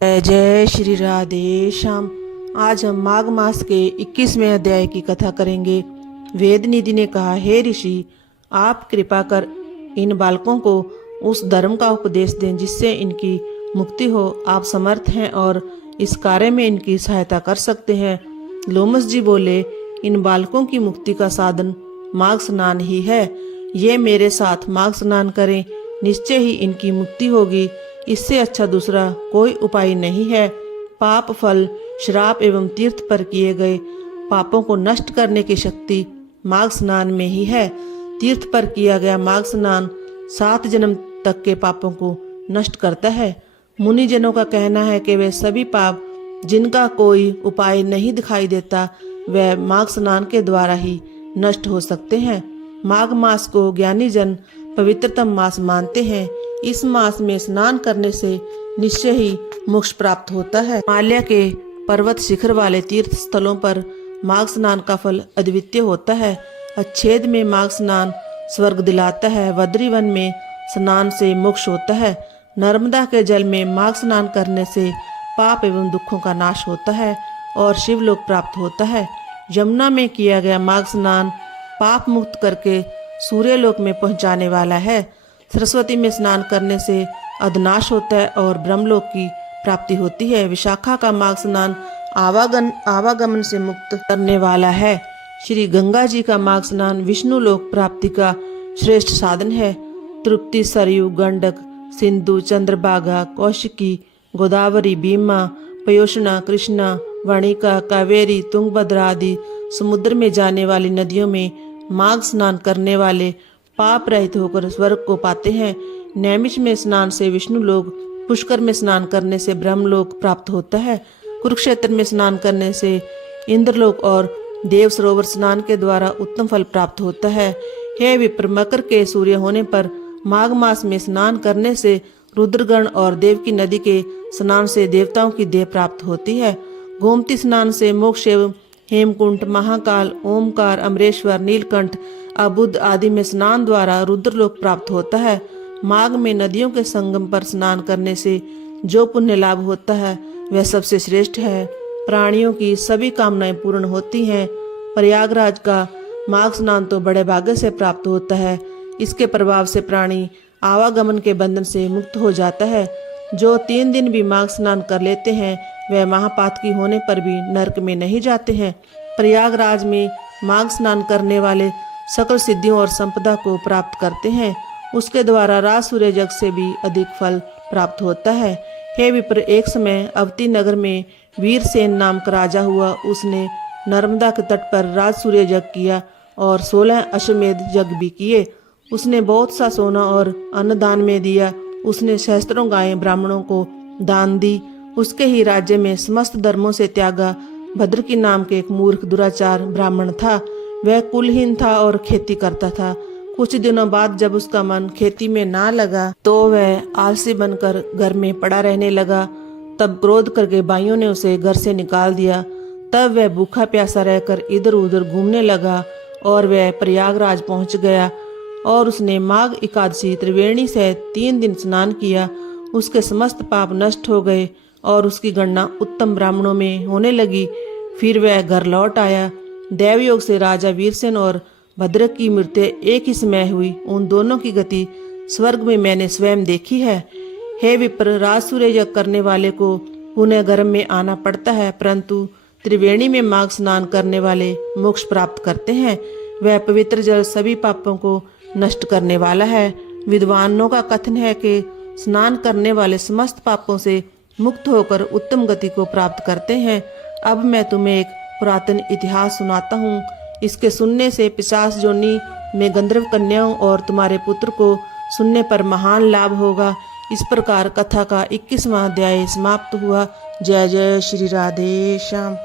जय जय श्री राधे श्याम। आज हम माघ मास के 21वें अध्याय की कथा करेंगे। वेद निधि ने कहा, हे ऋषि, आप कृपा कर इन बालकों को उस धर्म का उपदेश दें जिससे इनकी मुक्ति हो। आप समर्थ हैं और इस कार्य में इनकी सहायता कर सकते हैं। लोमस जी बोले, इन बालकों की मुक्ति का साधन माघ स्नान ही है। ये मेरे साथ माघ स्नान करें, निश्चय ही इनकी मुक्ति होगी। इससे अच्छा दूसरा कोई उपाय नहीं है। पाप फल, श्राप एवं तीर्थ पर किए गए पापों को नष्ट करने की शक्ति माघ स्नान में ही है। तीर्थ पर किया गया माघ स्नान 7 जन्म तक के पापों को नष्ट करता है। मुनि जनों का कहना है कि वे सभी पाप जिनका कोई उपाय नहीं दिखाई देता, वह माघ स्नान के द्वारा ही नष्ट हो सकते हैं। माघ मास को ज्ञानी जन पवित्रतम मास मानते हैं। इस मास में स्नान करने से निश्चय ही मोक्ष प्राप्त होता है। हिमालय के पर्वत शिखर वाले तीर्थ स्थलों पर माघ स्नान का फल अद्वितीय होता है। अच्छेद में माघ स्नान स्वर्ग दिलाता है। बद्रीवन में स्नान से मोक्ष होता है। नर्मदा के जल में माघ स्नान करने से पाप एवं दुखों का नाश होता है और शिवलोक प्राप्त होता है। यमुना में किया गया माघ स्नान पाप मुक्त करके सूर्यलोक में पहुंचाने वाला है। सरस्वती में स्नान करने से अधनाश होता है और ब्रह्मलोक की प्राप्ति होती है। विशाखा का माघ स्नान आवागमन से मुक्त करने वाला है। श्री गंगा जी का माघ स्नान विष्णु लोक प्राप्ति का श्रेष्ठ साधन है। तृप्ति, सरयू, गंडक, सिंधु, चंद्रभागा, कौशिकी, गोदावरी, भीमा, पयोष्णा, कृष्णा, वणिका, कावेरी, तुंगभद्रा आदि समुद्र में जाने वाली नदियों में माघ स्नान करने वाले पाप रहित होकर स्वर्ग को पाते हैं। नैमिष में स्नान से विष्णु लोक, पुष्कर में स्नान करने से ब्रह्मलोक प्राप्त होता है। कुरुक्षेत्र में स्नान करने से इंद्रलोक और देव सरोवर स्नान के द्वारा उत्तम फल प्राप्त होता है। हे विप्र, मकर के सूर्य होने पर माघ मास में स्नान करने से रुद्रगण और देव की नदी के स्नान से देवताओं की देह प्राप्त होती है। गोमती स्नान से मोक्ष एवं हेमकुंट, महाकाल, ओमकार, अमरेश्वर, नीलकंठ, अबुध आदि में स्नान द्वारा रुद्रलोक प्राप्त होता है। माघ में नदियों के संगम पर स्नान करने से जो पुण्य लाभ होता है वह सबसे श्रेष्ठ है। प्राणियों की सभी कामनाएं पूर्ण होती हैं। प्रयागराज का माघ स्नान तो बड़े भाग्य से प्राप्त होता है। इसके प्रभाव से प्राणी आवागमन के बंधन से मुक्त हो जाता है। जो 3 दिन भी माघ स्नान कर लेते हैं वह महापातकी होने पर भी नरक में नहीं जाते हैं। प्रयागराज में माघ स्नान करने वाले सकल सिद्धियों और संपदा को प्राप्त करते हैं। उसके द्वारा राज सूर्य जग से भी अधिक फल प्राप्त होता है। हे विप्र, एक समय अवती नगर में वीरसेन नाम का राजा हुआ। उसने नर्मदा के तट पर राज सूर्य जग किया और 16 अश्वमेध यज्ञ भी किए। उसने बहुत सा सोना और अन्न दान में दिया। उसने सहस्त्रों गायें ब्राह्मणों को दान दी। उसके ही राज्य में समस्त धर्मों से त्यागा भद्र की नाम के एक मूर्ख दुराचार ब्राह्मण था। वह कुलहीन था और खेती करता था। कुछ दिनों बाद जब उसका मन खेती में ना लगा तो वह आलसी बनकर घर में पड़ा रहने लगा। तब क्रोध करके भाइयों ने उसे घर से निकाल दिया। तब वह भूखा प्यासा रहकर इधर उधर घूमने लगा और वह प्रयागराज पहुंच गया और उसने माघ एकादशी त्रिवेणी से 3 दिन स्नान किया। उसके समस्त पाप नष्ट हो गए और उसकी गणना उत्तम ब्राह्मणों में होने लगी। फिर वह घर लौट आया। देवयोग से राजा वीरसेन और भद्रक की मृत्यु एक ही समय हुई। उन दोनों की गति स्वर्ग में मैंने स्वयं देखी है। हे विप्र, राज सूर्य यज्ञ करने वाले को पुनः गर्भ में आना पड़ता है, परंतु त्रिवेणी में माघ स्नान करने वाले मोक्ष प्राप्त करते हैं। वह पवित्र जल सभी पापों को नष्ट करने वाला है। विद्वानों का कथन है कि स्नान करने वाले समस्त पापों से मुक्त होकर उत्तम गति को प्राप्त करते हैं। अब मैं तुम्हें एक पुरातन इतिहास सुनाता हूँ। इसके सुनने से पिशाच योनि में गंधर्व कन्याओं और तुम्हारे पुत्र को सुनने पर महान लाभ होगा। इस प्रकार कथा का 21वां अध्याय समाप्त हुआ। जय जय श्री राधे श्याम।